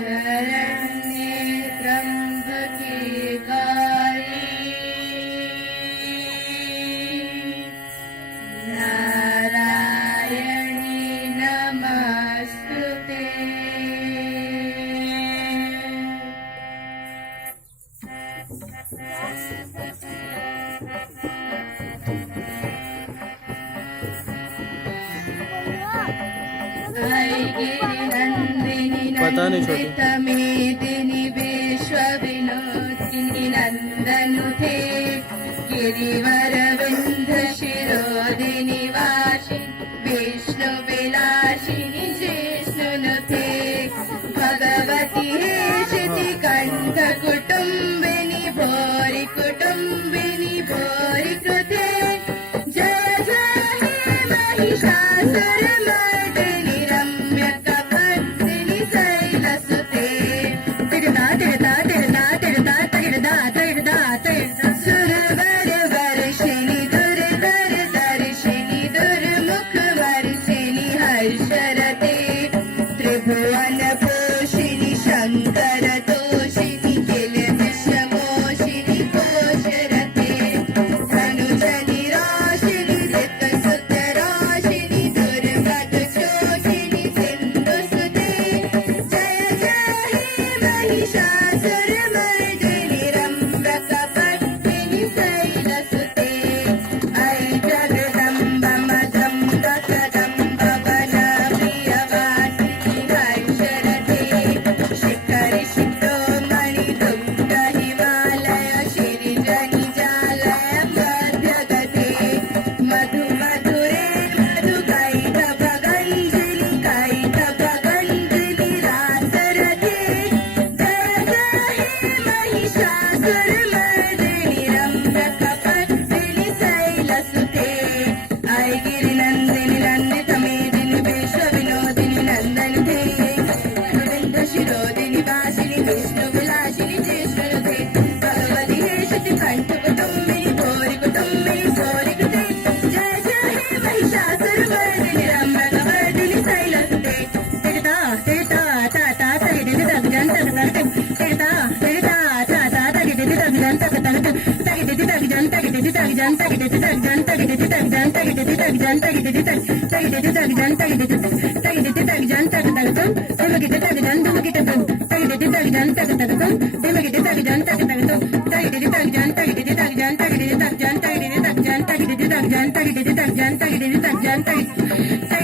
शरण्ये त्र्यम्बके गौरी नारायणी नमस्तुते। पता नहीं छोटी मेदिनी विश्व विनोदिनी नंदनुते गिरिवर विंध्य शिरोदिनी वासिनी विष्णु विलासिनी जिष्णुनुते भगवती हेशिति कंठ कुटुंबिनी भोरि कुटुंबिनी भोरि कृते जय जय हे महिषासुर मर्दिनी रम्य कपर्दिनी शैलसुते तिरदा तिरदा तिरदा तिरदा तिरदा तिरदा तिरदा सुरवर वर्षिणी दुर्धर दर्शिनी दुर्मुख वर्षिणी हर्षरते त्रिभुवन पोषिणी शंकर तोषिणी किल विश्वमोषिणी कोशरते धनुजनि राशिनी ऋत सुत राशिनी दुर्गत शोषिणी सिंधु सुते जय जय हे महिषासुर मर्दिनी रम्य कपर्दिनी शैलसुते ऐ जगदम्ब मदम्ब कदम्ब वन प्रियवासिनी हर्षरते शिखरि शिरोमणि दुग्ध हिमालय शिरिजनि जालय मध्यगते मधु मधुरे मधुकैटभगञ्जिनि कैटभगञ्जिनि रासरते जय जय हे महिषासुरमर्दिनि रम्य कपर्दिनि शैलसुते ऐ गिरिनन्दिनि नन्दितमेदिनि विश्वविनोदिनि नन्दनुते गोविन्द शिरोदिनि वासिनि विष्णु विलासिनि जिष्णुनुते भगवति हेशिति कंठ कुटुम्बिनि भोरि कुटुम्बिनि भोरि कृते जय जय हे महिषासुरमर्दिनि रम्य कपर्दिनि शैलसुते तिरदा तिरदा ताता तगिदिति तगजन तगतगतग तिरदा तिरदा ताता तगिदिति तगजन तगतगतग तगिदिति तगजन तगिदिति तगजन तगिदिति तगजन तगिदिति तगजन तगिदिति तगजन तगिदिति तगिदिति तगजन तगिदिति तगिदिति तगजन तगतगतग दिमगिति तगजन दिमगिति तगिदिति तगजन तगतगतग दिमगिति तगजन तगतगतग तगिदिति तगजन तगिदिति तगजन तगिदिति तगजन तगिदिति तगजन तगिदिति तगजन तगिदिति तगजन तगिदिति तगजन तगिदिति